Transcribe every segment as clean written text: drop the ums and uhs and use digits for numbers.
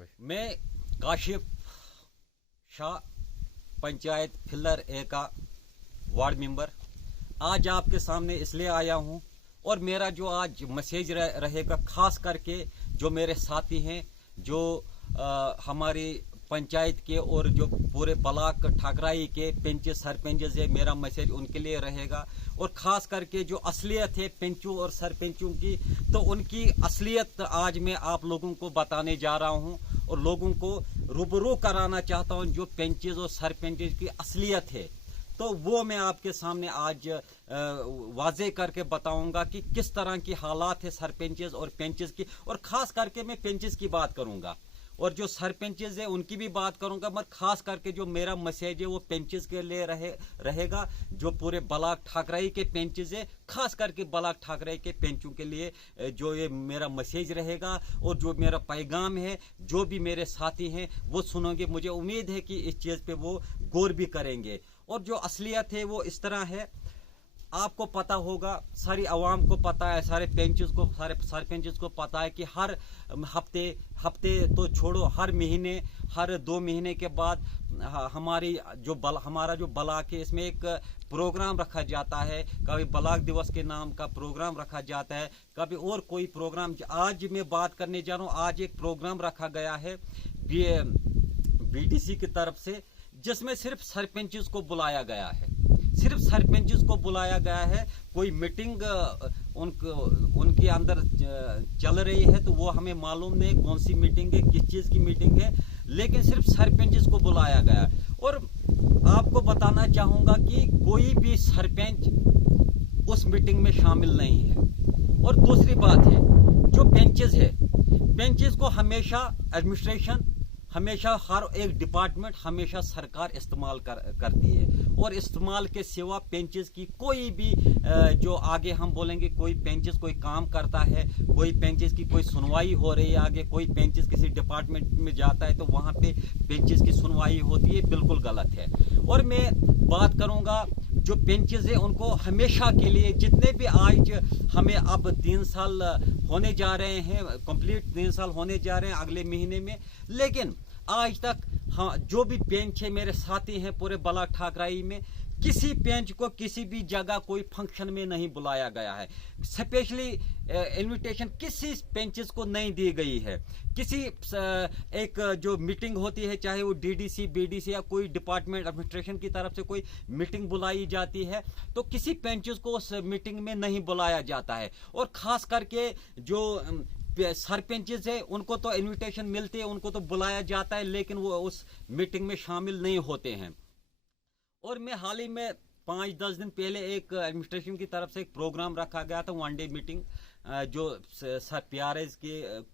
भाई। मैं काशिफ शाह, पंचायत फिल्लर ए का वार्ड मेंबर, आज आपके सामने इसलिए आया हूं और मेरा जो आज मैसेज रहेगा खास करके जो मेरे साथी हैं, जो हमारी पंचायत के और जो पूरे ब्लॉक ठाकराई के पेंच सरपंच है, मेरा मैसेज उनके लिए रहेगा। और ख़ास करके जो असलियत है पेंचों और सरपंचों की, तो उनकी असलियत आज मैं आप लोगों को बताने जा रहा हूं और लोगों को रूबरू कराना चाहता हूं जो पेंचेस और सरपंचेस की असलियत है। तो वो मैं आपके सामने आज वाजे करके बताऊंगा कि किस तरह की हालात है सरपंचेस और पेंचेस की, और ख़ास करके मैं पेंचेस की बात करूंगा और जो सरपंचेस है उनकी भी बात करूंगा, मगर खास करके जो मेरा मैसेज है वो पेंचेस के लिए रहेगा। जो पूरे ब्लॉक ठाकराई के पेंचेस है, खास करके ब्लॉक ठाकराई के पेंचों के लिए जो ये मेरा मैसेज रहेगा और जो मेरा पैगाम है, जो भी मेरे साथी हैं वो सुनोगे। मुझे उम्मीद है कि इस चीज़ पे वो गौर भी करेंगे। और जो असलियत है वो इस तरह है, आपको पता होगा, सारी आवाम को पता है, सारे पेंचेस को, सारे सरपंचेस को पता है कि हर हफ्ते तो छोड़ो, हर महीने, हर 2 महीने के बाद हमारा जो ब्लॉक है इसमें एक प्रोग्राम रखा जाता है। कभी ब्लॉक दिवस के नाम का प्रोग्राम रखा जाता है, कभी और कोई प्रोग्राम। आज मैं बात करने जा रहा हूँ, आज एक प्रोग्राम रखा गया है बीडीसी की तरफ से, जिसमें सिर्फ सरपंचेस को बुलाया गया है, सिर्फ सरपंचेस को बुलाया गया है। कोई मीटिंग उनके अंदर चल रही है तो वो हमें मालूम नहीं कौन सी मीटिंग है, किस चीज़ की मीटिंग है, लेकिन सिर्फ सरपंचेस को बुलाया गया। और आपको बताना चाहूँगा कि कोई भी सरपंच उस मीटिंग में शामिल नहीं है। और दूसरी बात है, जो पेंचेस है, पेंचेस को हमेशा एडमिनिस्ट्रेशन, हमेशा हर एक डिपार्टमेंट, हमेशा सरकार इस्तेमाल करती है। और इस्तेमाल के सिवा पेंचेस की कोई भी जो आगे हम बोलेंगे, कोई पेंचेस कोई काम करता है, कोई पेंचेस की कोई सुनवाई हो रही है, आगे कोई पेंचेस किसी डिपार्टमेंट में जाता है तो वहाँ पे पेंचेस की सुनवाई होती है, बिल्कुल गलत है। और मैं बात करूँगा जो पेंचेस है उनको हमेशा के लिए, जितने भी आज हमें अब 3 साल होने जा रहे हैं, कंप्लीट 3 साल होने जा रहे हैं अगले महीने में, लेकिन आज तक हाँ जो भी पेंच है, मेरे साथी हैं पूरे ब्लॉक ठाकराई में, किसी पेंच को किसी भी जगह कोई फंक्शन में नहीं बुलाया गया है। स्पेशली इनविटेशन किसी पेंचेस को नहीं दी गई है। किसी एक जो मीटिंग होती है, चाहे वो डीडीसी, बीडीसी या कोई डिपार्टमेंट एडमिनिस्ट्रेशन की तरफ से कोई मीटिंग बुलाई जाती है तो किसी पेंचेस को उस मीटिंग में नहीं बुलाया जाता है। और ख़ास करके जो सरपंचेस है उनको तो इनविटेशन मिलती है, उनको तो बुलाया जाता है, लेकिन वो उस मीटिंग में शामिल नहीं होते हैं। और मैं हाल ही में 5-10 दिन पहले एक एडमिनिस्ट्रेशन की तरफ से एक प्रोग्राम रखा गया था, 1 डे मीटिंग, जो PRS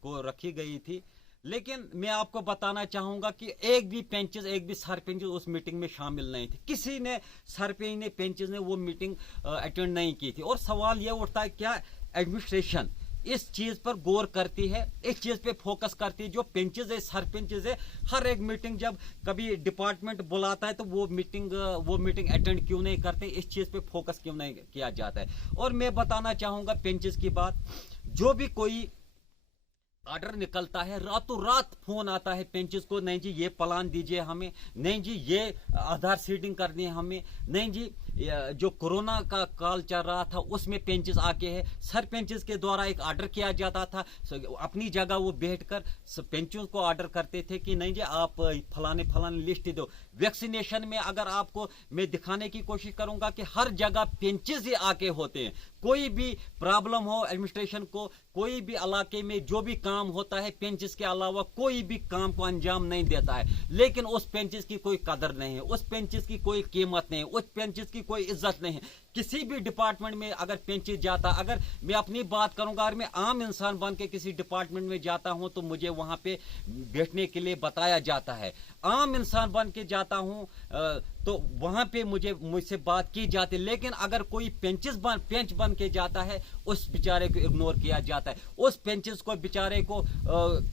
को रखी गई थी। लेकिन मैं आपको बताना चाहूँगा कि एक भी पेंचेस, एक भी सरपंच उस मीटिंग में शामिल नहीं थे। किसी ने सरपंच ने, पेंचेस ने वो मीटिंग अटेंड नहीं की थी। और सवाल ये उठता है, क्या एडमिनिस्ट्रेशन इस चीज पर गौर करती है, इस चीज पे फोकस करती है? जो पेंचेस है, सरपंचेस है, हर एक मीटिंग जब कभी डिपार्टमेंट बुलाता है तो वो मीटिंग अटेंड क्यों नहीं करते? इस चीज पे फोकस क्यों नहीं किया जाता है? और मैं बताना चाहूंगा पेंचेस की बात, जो भी कोई ऑर्डर निकलता है, रातों रात फोन आता है पेंचेस को, नहीं जी ये प्लान दीजिए हमें, नहीं जी ये आधार सीडिंग करनी है हमें, नहीं जी जो कोरोना का काल चल रहा था उसमें पेंचेस आके है। सरपंचेस के द्वारा एक ऑर्डर किया जाता था, अपनी जगह वो बैठकर पेंचों को ऑर्डर करते थे कि नहीं जी आप फलाने लिस्ट दो। वैक्सीनेशन में अगर आपको मैं दिखाने की कोशिश करूंगा कि हर जगह पेंचेस ही आके होते हैं। कोई भी प्रॉब्लम हो एडमिनिस्ट्रेशन को, कोई भी इलाके में जो भी काम होता है, पेंचेस के अलावा कोई भी काम को अंजाम नहीं देता है। लेकिन उस पेंचेस की कोई कदर नहीं है, उस पेंचेस की कोई कीमत नहीं है, उस पेंचेस की कोई इज्जत नहीं है। किसी भी डिपार्टमेंट में अगर पेंचेस जाता, अगर मैं अपनी बात करूंगा, अगर मैं आम इंसान बन के किसी डिपार्टमेंट में जाता हूं तो मुझे वहां पे बैठने के लिए बताया जाता है। आम इंसान बन के जाता हूं तो वहां पे मुझसे बात की जाती है। लेकिन अगर कोई पेंच बन के जाता है, उस बेचारे को इग्नोर किया जाता है। उस पेंचेस को बेचारे को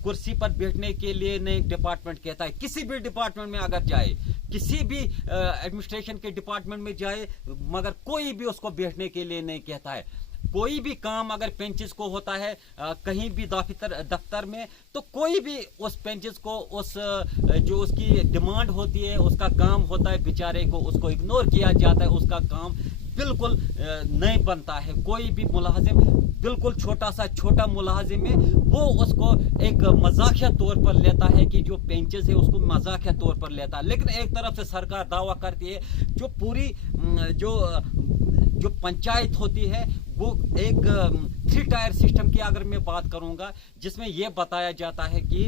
कुर्सी पर बैठने के लिए नहीं डिपार्टमेंट कहता है। किसी भी डिपार्टमेंट में अगर जाए, किसी भी एडमिनिस्ट्रेशन के डिपार्टमेंट में जाए, मगर कोई भी उसको बैठने के लिए नहीं कहता है। कोई भी काम अगर पेंचेस को होता है कहीं भी दफ्तर में, तो कोई भी उस पेंचेस को उस जो उसकी डिमांड होती है, उसका काम होता है, बेचारे को उसको इग्नोर किया जाता है, उसका काम बिल्कुल नहीं बनता है। कोई भी मुलाजिम, बिल्कुल छोटा मुलाजिम है, वो उसको एक मजाकिया तौर पर लेता है कि जो पेंचेस है उसको मजाकिया तौर पर लेता है। लेकिन एक तरफ से सरकार दावा करती है, जो पूरी जो पंचायत होती है वो एक 3 टायर सिस्टम की अगर मैं बात करूंगा, जिसमें यह बताया जाता है कि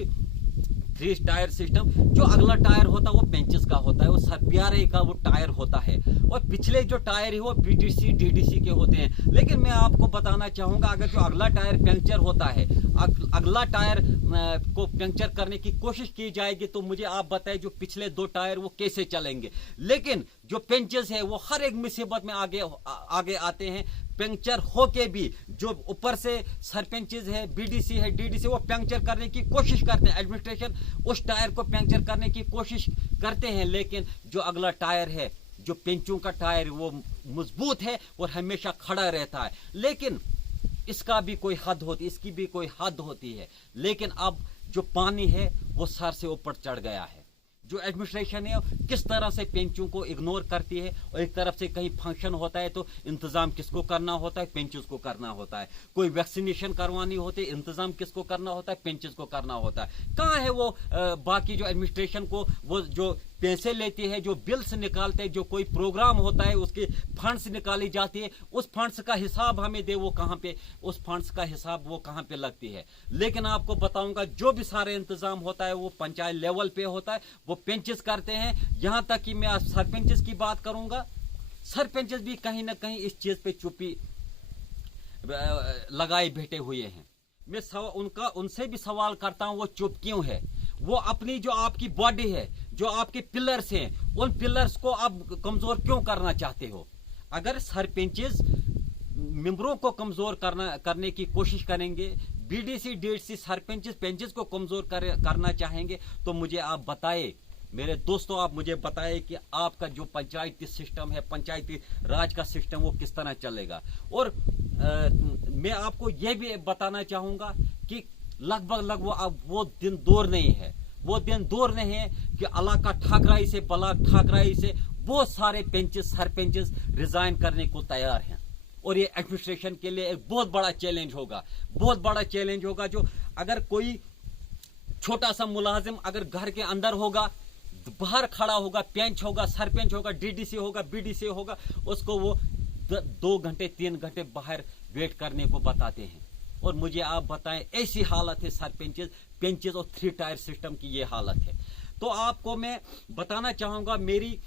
3 टायर सिस्टम, जो अगला टायर होता है वो पेंचेस का होता है, वो सरपियारे का वो टायर होता है, और पिछले जो टायर है वो बीटीसी डीडीसी के होते हैं। लेकिन मैं आपको बताना चाहूंगा, अगर जो अगला टायर पंक्चर होता है, अगला टायर को पंक्चर करने की कोशिश की जाएगी, तो मुझे आप बताएं जो पिछले 2 टायर वो कैसे चलेंगे। लेकिन जो पेंचेस है वो हर एक मुसीबत में आगे आते हैं। पंक्चर होके भी जो ऊपर से सरपंचेस है, बीडीसी है, डीडीसी, वो पंक्चर करने की कोशिश करते हैं, एडमिनिस्ट्रेशन उस टायर को पंक्चर करने की कोशिश करते हैं, लेकिन जो अगला टायर है, जो पेंचों का टायर, वो मजबूत है और हमेशा खड़ा रहता है। लेकिन इसका भी कोई हद होती, इसकी भी कोई हद होती है। लेकिन अब जो पानी है वो सर से ऊपर चढ़ गया है। जो एडमिनिस्ट्रेशन है किस तरह से पेंचों को इग्नोर करती है, और एक तरफ से कहीं फंक्शन होता है तो इंतजाम किसको करना होता है, पेंचेस को करना होता है। कोई वैक्सीनेशन करवानी होती है, इंतजाम किसको करना होता है, पेंचेस को करना होता है। कहाँ है वो बाकी जो एडमिनिस्ट्रेशन को वो जो पैसे लेती है, जो बिल्स निकालते हैं, जो कोई प्रोग्राम होता है उसके फंड्स निकाली जाती है, उस फंड्स का हिसाब हमें दे, वो कहाँ पे उस फंड्स का हिसाब वो कहाँ पे लगती है। लेकिन आपको बताऊंगा जो भी सारे इंतजाम होता है वो पंचायत लेवल पे होता है, वो पेंचेस करते हैं। यहाँ तक कि मैं आज सरपंचेस की बात करूंगा, सरपंचेस भी कहीं ना कहीं इस चीज पे चुप्पी लगाए बैठे हुए हैं। मैं उनसे भी सवाल करता हूं वो चुप क्यों है। वो अपनी जो आपकी बॉडी है, जो आपके पिलर्स हैं, उन पिलर्स को आप कमजोर क्यों करना चाहते हो। अगर सरपंचेस मेंबरों को कमजोर करने की कोशिश करेंगे, बीडीसी डीडीसी सरपंचेस पेंचेस को कमजोर करना चाहेंगे, तो मुझे आप बताएं मेरे दोस्तों, आप मुझे बताएं कि आपका जो पंचायती सिस्टम है, पंचायती राज का सिस्टम, वो किस तरह चलेगा। और मैं आपको यह भी बताना चाहूंगा कि लगभग वो दिन दूर नहीं है, वो दिन दूर नहीं है कि इलाका ठाकराई से, ब्लॉक ठाकराई से बहुत सारे पेंचेस सरपंचेस रिजाइन करने को तैयार हैं। और ये एडमिनिस्ट्रेशन के लिए एक बहुत बड़ा चैलेंज होगा, बहुत बड़ा चैलेंज होगा। जो अगर कोई छोटा सा मुलाजिम अगर घर के अंदर होगा, बाहर खड़ा होगा, पेंच होगा, सरपंच होगा, डीडीसी होगा, बीडीसी होगा, उसको वो 2 घंटे 3 घंटे बाहर वेट करने को बताते हैं। और मुझे आप बताएं, ऐसी हालत है सरपंचेस, पेंचेस और 3 टायर सिस्टम की ये हालत है। तो आपको मैं बताना चाहूंगा, मेरी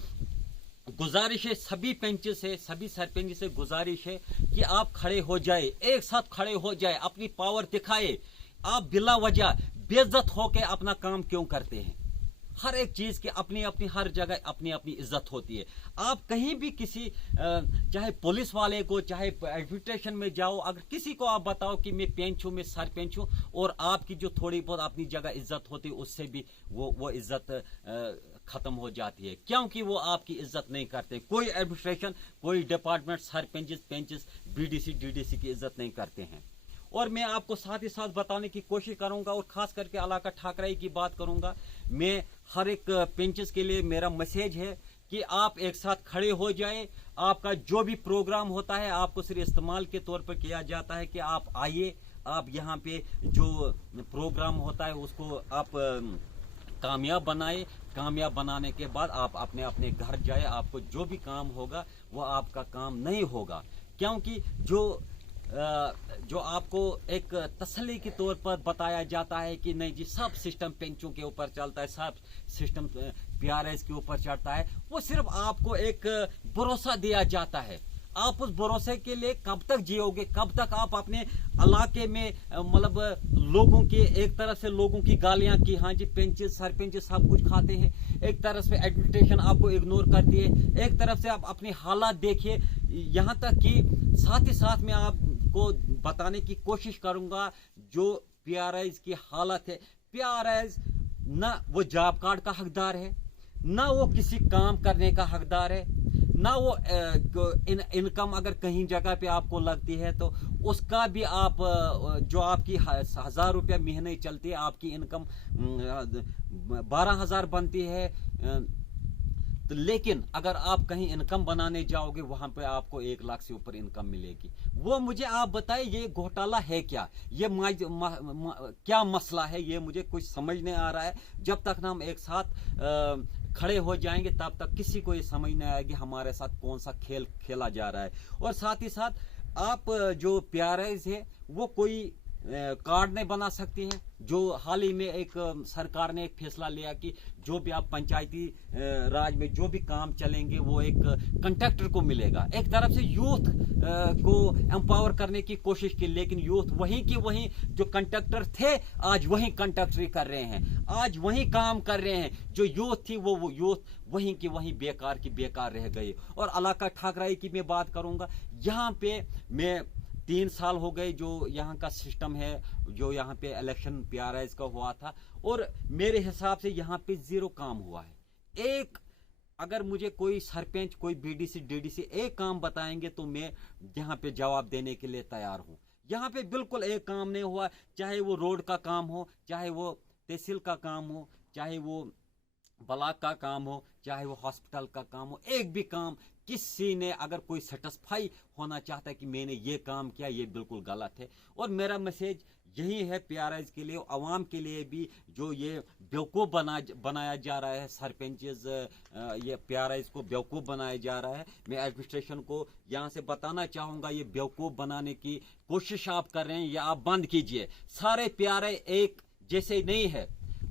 गुजारिश है, सभी पेंचेस है, सभी सरपंच से गुजारिश है कि आप खड़े हो जाए, एक साथ खड़े हो जाए, अपनी पावर दिखाए। आप बिला वजह बेइज्जत होकर अपना काम क्यों करते हैं। हर एक चीज की अपनी अपनी, हर जगह अपनी अपनी इज्जत होती है। आप कहीं भी किसी, चाहे पुलिस वाले को, चाहे एडमिनिस्ट्रेशन में जाओ, अगर किसी को आप बताओ कि मैं पेंच हूं, मैं सरपंच हूं, और आपकी जो थोड़ी बहुत अपनी जगह इज्जत होती है, उससे भी वो इज्जत खत्म हो जाती है, क्योंकि वो आपकी इज्जत नहीं करते। कोई एडमिनिस्ट्रेशन, कोई डिपार्टमेंट सरपंचेस पेंचेस बीडीसी डीडीसी की इज्जत नहीं करते हैं। और मैं आपको साथ ही साथ बताने की कोशिश करूंगा, और खास करके इलाका ठाकराई की बात करूंगा। मैं हर एक पेंचेस के लिए मेरा मैसेज है कि आप एक साथ खड़े हो जाए। आपका जो भी प्रोग्राम होता है, आपको सिर्फ इस्तेमाल के तौर पर किया जाता है कि आप आइए, आप यहाँ पे जो प्रोग्राम होता है उसको आप कामयाब बनाए। कामयाब बनाने के बाद आप अपने अपने घर जाए। आपको जो भी काम होगा वो आपका काम नहीं होगा, क्योंकि जो आपको एक तसल्ली के तौर पर बताया जाता है कि नहीं जी, सब सिस्टम पेंचों के ऊपर चलता है, सब सिस्टम पीआरएस के ऊपर चलता है, वो सिर्फ आपको एक भरोसा दिया जाता है। आप उस भरोसे के लिए कब तक जियोगे, कब तक आप अपने इलाके में मतलब लोगों के, एक तरफ से लोगों की गालियां की, हाँ जी पेंचेस सरपंचेस सब कुछ खाते हैं, एक तरफ से एडमिनिस्ट्रेशन आपको इग्नोर करती है, एक तरफ से आप अपनी हालात देखिए। यहाँ तक कि साथ ही साथ में आपको बताने की कोशिश करूंगा जो पीआरआईज की हालत है। पीआरआईज ना वो जॉब कार्ड का हकदार है, ना वो किसी काम करने का हकदार है, ना वो इनकम अगर कहीं जगह पे आपको लगती है तो उसका भी आप जो आपकी 1000 रुपया महीने चलती है, आपकी इनकम 12,000 बनती है। तो लेकिन अगर आप कहीं इनकम बनाने जाओगे वहां पे आपको 1 लाख से ऊपर इनकम मिलेगी। वो मुझे आप बताइए ये घोटाला है क्या, ये क्या मसला है, ये मुझे कुछ समझ नहीं आ रहा है। जब तक ना हम एक साथ खड़े हो जाएंगे तब तक किसी को ये समझ नहीं आएगी हमारे साथ कौन सा खेल खेला जा रहा है। और साथ ही साथ आप जो PRIs है वो कोई कार्ड नहीं बना सकती हैं। जो हाल ही में एक सरकार ने एक फैसला लिया कि जो भी आप पंचायती राज में जो भी काम चलेंगे वो एक कंट्रैक्टर को मिलेगा। एक तरफ से यूथ को एम्पावर करने की कोशिश की, लेकिन यूथ वहीं की वहीं जो कंट्रैक्टर थे आज वहीं कंट्रैक्टरी कर रहे हैं, आज वहीं काम कर रहे हैं। जो यूथ थी वो यूथ वहीं की वहीं बेकार की बेकार रह गई। और इलाका ठाकराई की मैं बात करूंगा, यहाँ पे मैं 3 साल हो गए जो यहाँ का सिस्टम है, जो यहाँ पे इलेक्शन PRIs का हुआ था, और मेरे हिसाब से यहाँ पे 0 काम हुआ है। एक अगर मुझे कोई सरपंच कोई BDC DDC एक काम बताएंगे तो मैं यहाँ पे जवाब देने के लिए तैयार हूँ। यहाँ पे बिल्कुल एक काम नहीं हुआ, चाहे वो रोड का काम हो, चाहे वो तहसील का काम हो, चाहे वो ब्लॉक का काम हो, चाहे वो हॉस्पिटल का काम हो, एक भी काम किसी ने अगर कोई सेटिस्फाई होना चाहता है कि मैंने ये काम किया, ये बिल्कुल गलत है। और मेरा मैसेज यही है PRIs के लिए, आवाम के लिए भी, जो ये बेवकूफ़ बनाया जा रहा है, सरपंचेस ये PRIs को बेवकूफ़ बनाया जा रहा है। मैं एडमिनिस्ट्रेशन को यहाँ से बताना चाहूँगा, ये बेवकूफ़ बनाने की कोशिश आप कर रहे हैं, या आप बंद कीजिए। सारे PRI एक जैसे नहीं है,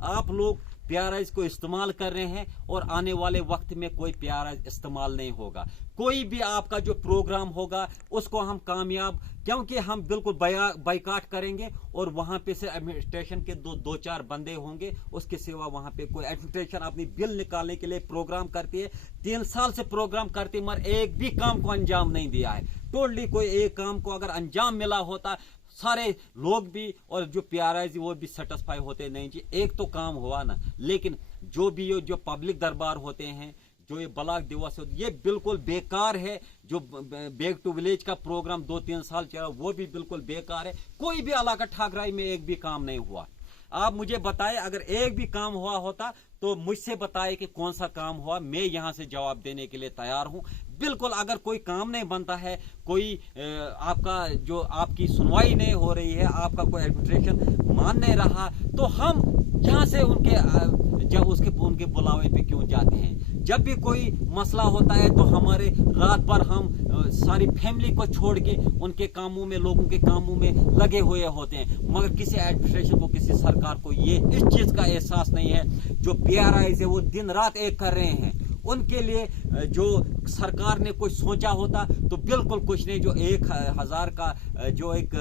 आप लोग PRIs को इस्तेमाल कर रहे हैं और आने वाले वक्त में कोई PRIs इस्तेमाल नहीं होगा। कोई भी आपका जो प्रोग्राम होगा उसको हम कामयाब, क्योंकि हम बिल्कुल बाइकाट करेंगे और वहां पे से एडमिनिस्ट्रेशन के दो चार बंदे होंगे, उसके सिवा वहां पे कोई एडमिनिस्ट्रेशन अपनी बिल निकालने के लिए प्रोग्राम करती है। 3 साल से प्रोग्राम करती मगर एक भी काम को अंजाम नहीं दिया है। टोटली कोई एक काम को अगर अंजाम मिला होता सारे लोग भी और जो PRIs वो भी सेटिस्फाई होते नहीं जी, एक तो काम हुआ ना। लेकिन जो भी जो पब्लिक दरबार होते हैं, जो ये ब्लॉक दिवस होते, ये बिल्कुल बेकार है। जो बैक टू विलेज का प्रोग्राम 2-3 साल चला वो भी बिल्कुल बेकार है। कोई भी इलाका ठाकराई में एक भी काम नहीं हुआ। आप मुझे बताएं, अगर एक भी काम हुआ होता तो मुझसे बताए कि कौन सा काम हुआ, मैं यहां से जवाब देने के लिए तैयार हूं। बिल्कुल अगर कोई काम नहीं बनता है, कोई आपका जो आपकी सुनवाई नहीं हो रही है, आपका कोई एडमिनिस्ट्रेशन मान नहीं रहा, तो हम यहाँ से उनके बुलावे पे क्यों जाते हैं। जब भी कोई मसला होता है तो हमारे रात भर हम सारी फैमिली को छोड़ के उनके कामों में, लोगों के कामों में लगे हुए होते हैं। मगर किसी एडमिनिस्ट्रेशन को, किसी सरकार को ये इस चीज का एहसास नहीं है। जो PRIs है वो दिन रात एक कर रहे हैं, उनके लिए जो सरकार ने कुछ सोचा होता तो बिल्कुल कुछ नहीं। जो 1000 का जो एक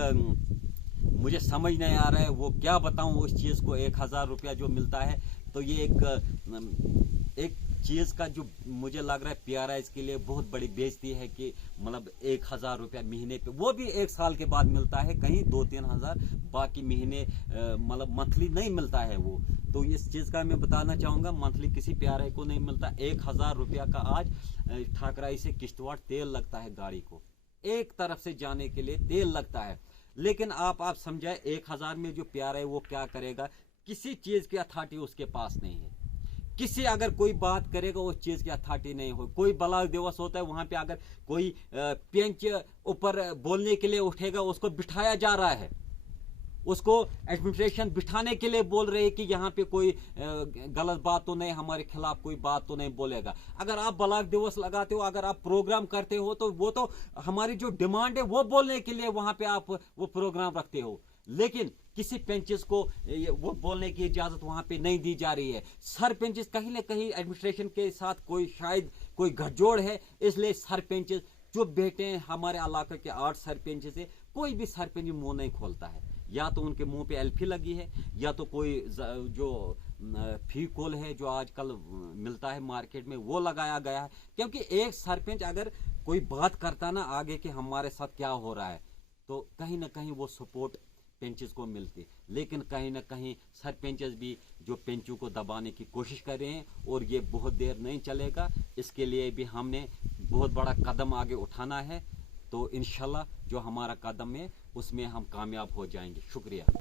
मुझे समझ नहीं आ रहा है वो क्या बताऊं उस चीज को, 1000 रुपया जो मिलता है, तो ये एक चीज का जो मुझे लग रहा है PRIs के लिए बहुत बड़ी बेइज्जती है कि मतलब 1000 रुपया महीने पे, वो भी 1 साल के बाद मिलता है, कहीं 2-3 हजार, बाकी महीने मतलब मंथली नहीं मिलता है वो। तो इस चीज का मैं बताना चाहूंगा, मंथली किसी PRI को नहीं मिलता। 1000 रुपया का आज ठाकराई से किश्तवाड़ तेल लगता है, गाड़ी को एक तरफ से जाने के लिए तेल लगता है। लेकिन आप समझाए 1000 में जो PRI वो क्या करेगा, किसी चीज की अथॉरिटी उसके पास नहीं है। किसी अगर कोई बात करेगा उस चीज की अथॉरिटी नहीं हो। कोई ब्लॉक दिवस होता है वहां पे अगर कोई पेंच ऊपर बोलने के लिए उठेगा उसको बिठाया जा रहा है, उसको एडमिनिस्ट्रेशन बिठाने के लिए बोल रहे हैं कि यहाँ पे कोई गलत बात तो नहीं, हमारे खिलाफ कोई बात तो नहीं बोलेगा। अगर आप ब्लॉक दिवस लगाते हो, अगर आप प्रोग्राम करते हो तो वो तो हमारी जो डिमांड है वो बोलने के लिए वहां पे आप वो प्रोग्राम रखते हो। लेकिन किसी पेंचेस को वो बोलने की इजाजत वहां पे नहीं दी जा रही है। सरपंचेस कहीं ना कहीं एडमिनिस्ट्रेशन के साथ कोई शायद कोई गठजोड़ है, इसलिए सरपंचेस चुप बैठे हैं। हमारे इलाके के 8 सरपंच से कोई भी सरपंच मुंह नहीं खोलता है, या तो उनके मुंह पे एल्फी लगी है, या तो कोई जो फीकोल है जो आजकल मिलता है मार्केट में वो लगाया गया है। क्योंकि एक सरपंच अगर कोई बात करता ना आगे कि हमारे साथ क्या हो रहा है, तो कहीं ना कहीं वो सपोर्ट पेंचेस को मिलती, लेकिन कहीं ना कहीं सरपंचेस भी जो पेंचों को दबाने की कोशिश कर रहे हैं और ये बहुत देर नहीं चलेगा। इसके लिए भी हमने बहुत बड़ा कदम आगे उठाना है, तो इंशाल्लाह जो हमारा कदम है उसमें हम कामयाब हो जाएंगे। शुक्रिया।